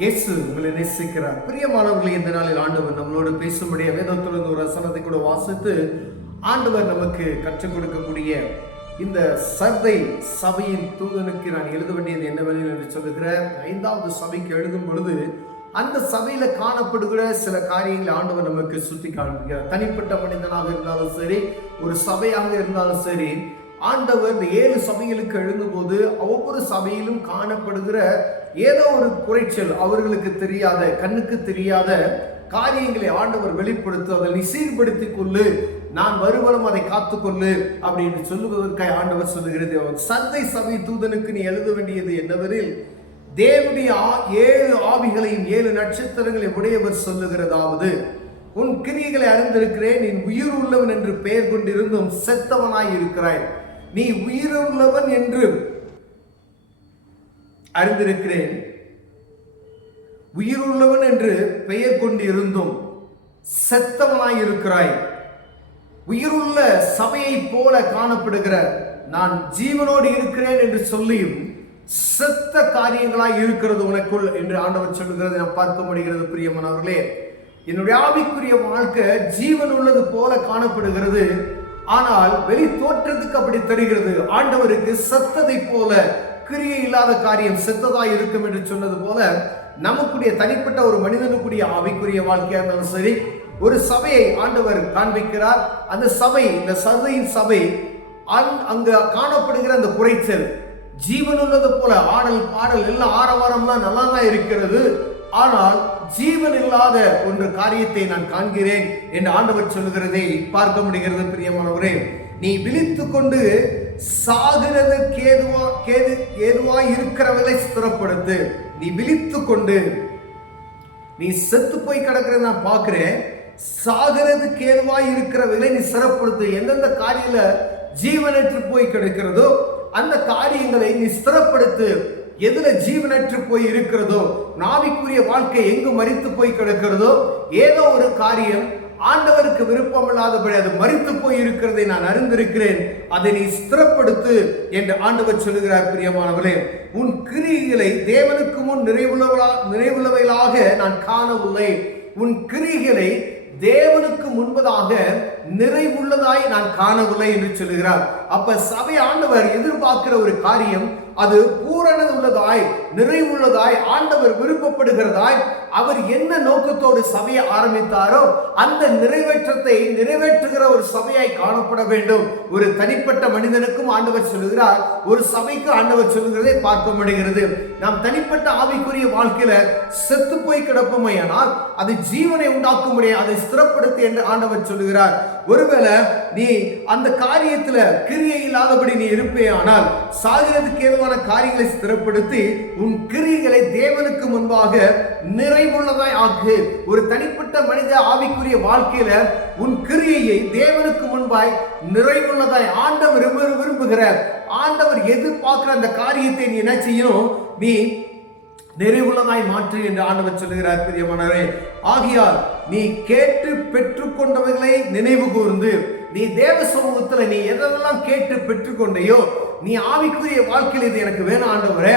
இயேசு உங்களை நேசிக்கிறார். பிரியமானவர்களே, இந்த நாளில் ஆண்டவர் நம்மளோடு பேசும்படிய வேதத்திலிருந்து ஒரு வசனத்தை கூட வாசித்து ஆண்டவர் நமக்கு கற்றுக் கொடுக்கக்கூடிய இந்த சர்தை சபையின் தூதனுக்கு நான் எழுத வேண்டியது என்னவெனில் என்று சொல்லுகிற 5வது சபைக்கு எழுதும் பொழுது அந்த சபையில காணப்படுகிற சில காரியங்களை ஆண்டவர் நமக்கு சுட்டி காண்பிக்கிறார். தனிப்பட்ட மனிதனாக இருந்தாலும் சரி, ஒரு சபையாக இருந்தாலும் சரி, ஆண்டவர் இந்த 7 சபைகளுக்கு எழுதும்போது ஒவ்வொரு சபையிலும் காணப்படுகிற ஏதோ ஒரு குறைச்சல், அவர்களுக்கு தெரியாத, கண்ணுக்கு தெரியாத காரியங்களை ஆண்டவர் வெளிப்படுத்தி அதை நீ சீர்படுத்திக் கொள்ளு, நான் வருவலும் அதை காத்துக்கொள்ளு அப்படின்னு சொல்லுவதற்காக ஆண்டவர் சொல்லுகிறது. சந்தை சபை தூதனுக்கு நீ எழுத வேண்டியது என்னவெனில், தேவனுடைய 7 ஆவிகளையும் 7 நட்சத்திரங்களை உடையவர் சொல்லுகிறதாவது, உன் கிரியைகளை அறிந்திருக்கிறேன், நீ உயிர் உள்ளவன் என்று பெயர் கொண்டிருந்தும் செத்தவனாய் இருக்கிறாய். நீ உயிருள்ளவன் என்று அறிந்திருக்கிறேன், உயிருள்ளவன் என்று பெயர் கொண்டிருந்தும் செத்தவனாய் இருக்கிறாய். உயிருள்ள சபையை போல காணப்படுகிற நான் ஜீவனோடு இருக்கிறேன் என்று சொல்லியும் செத்த காரியங்களாய் இருக்கிறது உனக்குள் என்று ஆண்டவர் சொல்லுகிறது நாம் பார்க்க முடிகிறது. பிரியமானவர்களே, என்னுடைய ஆவிக்குரிய வாழ்க்கை ஜீவன் உள்ளது போல காணப்படுகிறது, ஆனால் வெளி தோற்றத்துக்கு அப்படி தெரிகிறது. ஆண்டவருக்கு செத்ததை போல, கிரியை இல்லாத காரியம் செத்ததாய் இருக்கும் என்று சொன்னது போல, நமக்குடைய தனிப்பட்ட ஒரு மனிதனுக்குரிய ஆவிக்குரிய வாழ்க்கையா இருந்தாலும் சரி, ஒரு சபையை ஆண்டவர் காண்பிக்கிறார். அந்த சபை, இந்த சர்தையின் சபை, அங்க காணப்படுகிற அந்த குறைச்சல், ஜீவன் உள்ளது போல ஆடல் பாடல் எல்லாம் ஆரவாரம்லாம் நல்லா தான் இருக்கிறது, ஆனால் ஜீவன் இல்லாத ஒரு காரியத்தை நான் காண்கிறேன் என்று ஆண்டவர் சொல்லுகிறதை பார்க்க முடிகிறது. பிரியமானவரே, நீ விழித்துக் கொண்டு சாகிறதற்கு ஏதுவாய் இருக்கிறவர்களை ஸ்திரப்படுத்து. நீ விழித்துக் கொண்டு, நீ செத்து போய் கிடக்கிற நான் பார்க்கிறேன், சாகிறதுக்கு ஏதுவாய் இருக்கிறவர்களை நீ ஸ்திரப்படுத்து. எந்தெந்த காரியல ஜீவனற்று போய் கிடக்கிறதோ அந்த காரியங்களை நீ ஸ்திரப்படுத்து. எதுல ஜீவனற்று போய் இருக்கிறதோ, நாவிக்குரிய வாழ்க்கை எங்கு மரித்து போய் கிடக்கிறதோ, ஏதோ ஒரு காரியம் ஆண்டவருக்கு விருப்பமில்லாதபடி அது மரித்து போய் இருக்கிறதை நான் அறிந்திருக்கிறேன், அதை நீ ஸ்திரப்படுத்து என்று ஆண்டவர் சொல்லுகிறார். பிரியமானவர்களே, உன் கிரியைகளை தேவனுக்கு முன் நிறைவுள்ளவைகளாக நான் காணவில்லை. உன் கிரியைகளை தேவனுக்கு முன்பதாக நிறைவுள்ளதாய் நான் காணவில்லை என்று சொல்லுகிறார். அப்ப சபை ஆண்டவர் எதிர்பார்க்கிற ஒரு காரியம், அது பூரண உள்ளதாய், நிறைவுள்ளதாய், ஆண்டவர் விருப்பப்படுகிறதாய், அவர் என்ன நோக்கத்தோடு சபையை ஆரம்பித்தாரோ அந்த நிறைவேற்றத்தை நிறைவேற்றுகிற ஒரு சபையாய் காணப்பட வேண்டும். ஒரு தனிப்பட்ட மனிதனுக்கும் ஆண்டவர் சொல்லுகிறார், ஒரு சபைக்கு ஆண்டவர் சொல்லுகிறதை பார்க்க முடிகிறது. நாம் தனிப்பட்ட ஆவிக்குரிய வாழ்க்கையில செத்து போய் கிடப்போமையானால் அது ஜீவனை உண்டாக்க முடியாது, அதை ஸ்திரப்படுத்து என்று ஆண்டவர் சொல்லுகிறார். ஒருவேளை நீ அந்த காரியத்துல கிரியை இல்லாதபடி நீ இருப்பேயானால், சாகிறதுக்கு ஏதுவான காரியங்களை ஸ்திரப்படுத்தி உன் கிரியைகளை தேவனுக்கு முன்பாக நிறைவுள்ளதாய் ஆக்கு. ஒரு தனிப்பட்ட மனித ஆவிக்குரிய வாழ்க்கையில உன் கிரியையை தேவனுக்கு முன்பாய் நிறைவுள்ளதாய் ஆண்டவர் விரும்புகிற, ஆண்டவர் எதிர்பார்க்கிற அந்த காரியத்தை நீ என்ன செய்யணும், நீ நிறைவுள்ளதாய் மாற்று என்று ஆண்டவர் சொல்லுகிறார். பிரியமானவரே, ஆகையால் நீ கேட்டு பெற்றுக்கொண்டவைகளை நினைவு கூர்ந்து, நீ தேவ சமூகத்துல நீ எதெல்லாம் கேட்டு பெற்றுக்கொண்டையோ, நீ ஆவிக்குரிய வாழ்க்கையில் இது எனக்கு வேணும் ஆண்டவரே,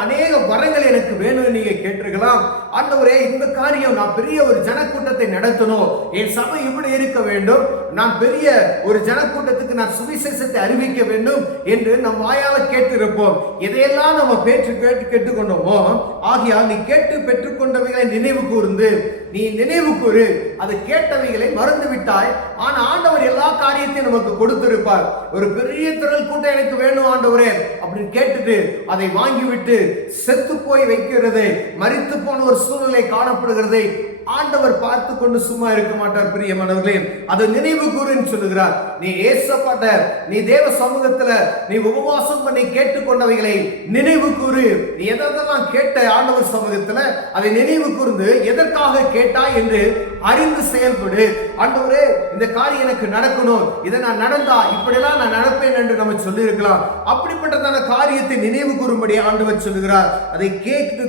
அநேக வரங்கள் எனக்கு வேணும் நீங்க கேட்டிருக்கலாம். ஆண்டவரே, இந்த காரியம் நான் பெரிய ஒரு ஜனக்கூட்டத்தை நடத்தணும், என் சபை இப்படி இருக்க வேண்டும், நான் பெரிய ஒரு ஜனக்கூட்டத்துக்கு நான் சுவிசேஷத்தை அறிவிக்க வேண்டும் என்று நம் வாயால கேட்டு இருப்போம். இதையெல்லாம் நம்ம கேட்டுக்கொண்டோமோ, ஆகையால் நீ கேட்டு பெற்றுக்கொண்டவைகளை நினைவு கூர்ந்து, நீ நினைவு கூறு. அது கேட்டவைகளை மறந்து விட்டாய், ஆனா ஆண்டவர் எல்லா காரியத்தையும் நமக்கு கொடுத்திருப்பார். ஒரு பெரிய திரள் கூட்டம் எனக்கு வேணும் ஆண்டவரே அப்படின்னு கேட்டுட்டு அதை வாங்கிவிட்டு செத்து போய் வைக்கிறதை, மரித்து போன ஒரு சூழ்நிலை காணப்படுகிறதை ஆண்டவர் பார்த்து கொண்டு சும்மா இருக்க மாட்டார். பிரியமானவர்களே, அதை நினைவு கூறுன்னு சொல்லுகிறார். நீ ஏசப்பட்ட, நீ தேவ சமூகத்துல நீ உபவாசம் பண்ணி கேட்டுக்கொண்டவைகளை நினைவு கூறு. நீ எதெல்லாம் கேட்ட ஆண்டவர் சமூகத்துல அதை நினைவு கூர்ந்து எதற்காக கேட்டாய் என்று அறிந்து செயல்படு. ஆண்டவரே, இந்த காரியம் எனக்கு நடக்கணும், இதை நான் நடந்தா இப்படிலாம் நான் நடப்பேன் என்று நம்ம சொல்லி இருக்கலாம். அப்படிப்பட்டதான காரியத்தை நினைவு கூறும்படி ஆண்டவர் சொல்லுகிறார். அதை கேட்டு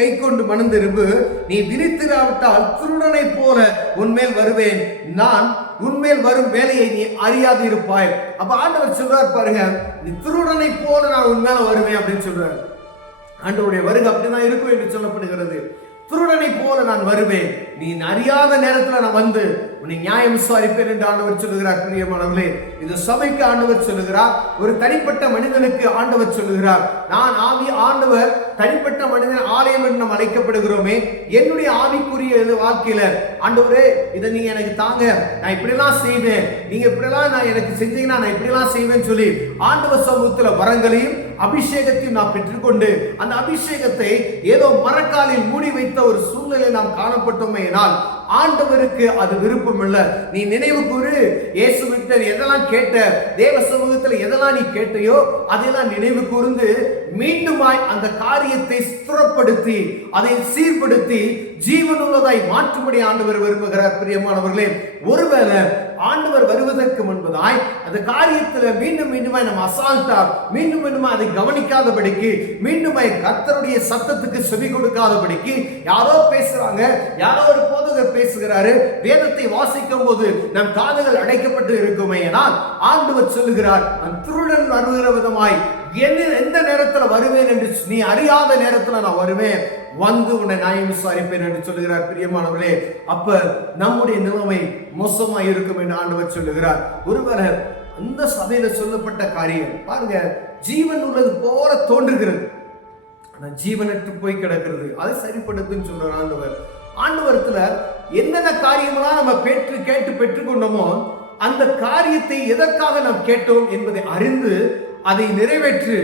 கை கொண்டு மனம் திரும்பு. நீ விழித்திராவிட்டால் திருடனை போல உன்மேல் வருவேன், நான் உன்மேல் வரும் வேலையை நீ அறியாது இருப்பாய். அப்ப ஆண்டவர் சொல்றார் பாருங்க, நீ திருடனை போல நான் உன்மேல வருவேன் அப்படின்னு சொல்றாரு. ஆண்டவருடைய வருகை அப்படிதான் இருக்கும் என்று சொல்லப்படுகிறது. திருடனை போல நான் வருவேன், நீ அறியாத நேரத்துல நான் வந்து உன்னை நியாயம் விசாரிப்பேன் என்று ஆண்டவர் சொல்லுகிறார். பிரியமானவர்களே, இந்த சபைக்கு ஆண்டவர் சொல்லுகிறார், ஒரு தனிப்பட்ட மனிதனுக்கு ஆண்டவர் சொல்லுகிறார், நான் ஆண்டவர் தனிப்பட்ட மனிதன் ஆலயம் என்று நாம் அழைக்கப்படுகிறோமே, என்னுடைய ஆவிக்குரிய வாழ்க்கையில ஆண்டவரே இதை நீங்க எனக்கு தாங்க, நான் இப்படிலாம் செய்வேன், நீங்க இப்படிலாம் நான் எனக்கு செஞ்சீங்கன்னா நான் இப்படிலாம் செய்வேன்னு சொல்லி ஆண்டவர் சமூகத்துல வரங்களையும் அபிஷேகத்தையும் நாம் பெற்றுக்கொண்டு அந்த அபிஷேகத்தை ஏதோ மரக்காலில் மூடி வைத்த ஒரு சூழ்நிலை நாம் காணப்பட்டோமே, ஆண்டவருக்கு அது விருப்பம் இல்ல. நீ நினைவு கூறு, இயேசுவிட்ட எதெல்லாம் கேட்ட, தேவ சமூகத்தில் எதெல்லாம் நீ கேட்டையோ அதெல்லாம் நினைவு கூர்ந்து மீண்டுமாய் அந்த காரியத்தை ஸ்திரப்படுத்தி அதை சீர்படுத்தி ஜீவனுள்ளதாய் மாற்றும்படி ஆண்டவர் விரும்புகிறார். பிரியமானவர்களே, ஒருவேளை ஆண்டவர் வருவதற்கு முன்பதாய் அந்த காரியத்துல மீண்டும் மீண்டுமாய் நம்ம அசால்ட்டா மீண்டும் அதை கவனிக்காதபடிக்கு, மீண்டுமாய் கர்த்தருடைய சத்தத்துக்கு செவி கொடுக்காதபடிக்கு, யாரோ பேசுறாங்க, யாரோ ஒரு போதகர் பேசுகிறாரு, வேதத்தை வாசிக்கும் போது நம் காதுகள் அடைக்கப்பட்டு இருக்குமே, ஆனால் ஆண்டவர் சொல்லுகிறார், நான் திருடன் வருகிற விதமாய் எந்த நேரத்தில் வருவேன் என்று நீ அறியாத நேரத்தில் நான் வருவேன், வந்து உன்னை நியாயம் விசாரிப்பேன் என்று சொல்லுகிறார். பிரியமானவர்களே, அப்ப நம்முடைய நிலைமை மோசமாய் இருக்கும் என்று ஆண்டவர் சொல்லுகிறார். ஒருவேளை அந்த சபையில சொல்லப்பட்ட காரியம் பாருங்க, ஜீவன் உள்ளது போல தோன்றுகிறது, ஆனா ஜீவனற்று போய் கிடக்கிறது, அதை சரிப்படுத்துன்னு சொல்றார் ஆண்டவர். ஆண்டவரத்துல என்னென்ன காரியமெல்லாம் நம்ம கேட்டு பெற்றுக்கொண்டோமோ அந்த காரியத்தை எதற்காக நாம் கேட்டோம் என்பதை அறிந்து அதை நிறைவேற்று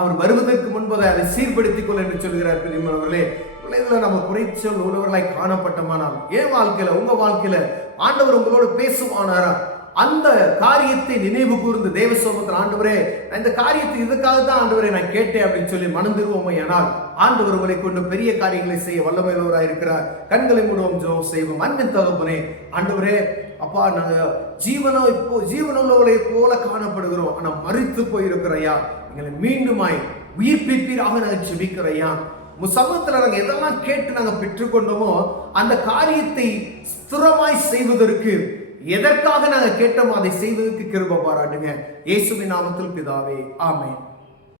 அவர் வருவதற்கு முன்பதை அதை சீர்படுத்திக் கொள்ள என்று சொல்கிறார். பிரியமானவர்களே, இதுல நம்ம குறைச்சல் உள்ளவர்களாய் காணப்பட்டமானால் என் வாழ்க்கையில உங்க வாழ்க்கையில ஆண்டவர் உங்களோடு பேசுவானாரா? அந்த காரியத்தை நினைவு கூர்ந்து தேவ சமூகத்தில், ஆண்டவரே இந்த காரியத்தை இதுக்காக தான் ஆண்டவரே நான் கேட்டேன் அப்படின்னு சொல்லி மனம் திருவோமே, ஆனால் ஆண்டவர் உங்களை கொண்டு பெரிய காரியங்களை செய்ய வல்லமையுள்ளவராக இருக்கிறார். கண்களை மூடுவோம், ஜெபம் செய்வோம். அன்பின் தகப்பனே, ஆண்டவரே அப்பா, நாங்க ஜீவனுள்ளவர்களை போல காணப்படுகிறோம், ஆனா மரித்து போயிருக்கிறையா, எங்களை மீண்டுமாய் உயிர்ப்பிப்பீராக நாங்கள் ஜெபிக்கிறையா. சமூகத்துல நாங்க எதெல்லாம் கேட்டு நாங்க பெற்றுக்கொண்டோமோ அந்த காரியத்தை ஸ்திரமாய் செய்வதற்கு, எதற்காக நாங்க கேட்டோமோ அதை செய்வதற்கு கிருபை பாராட்டுங்க. இயேசுவின் நாமத்தில் பிதாவே, ஆமென்.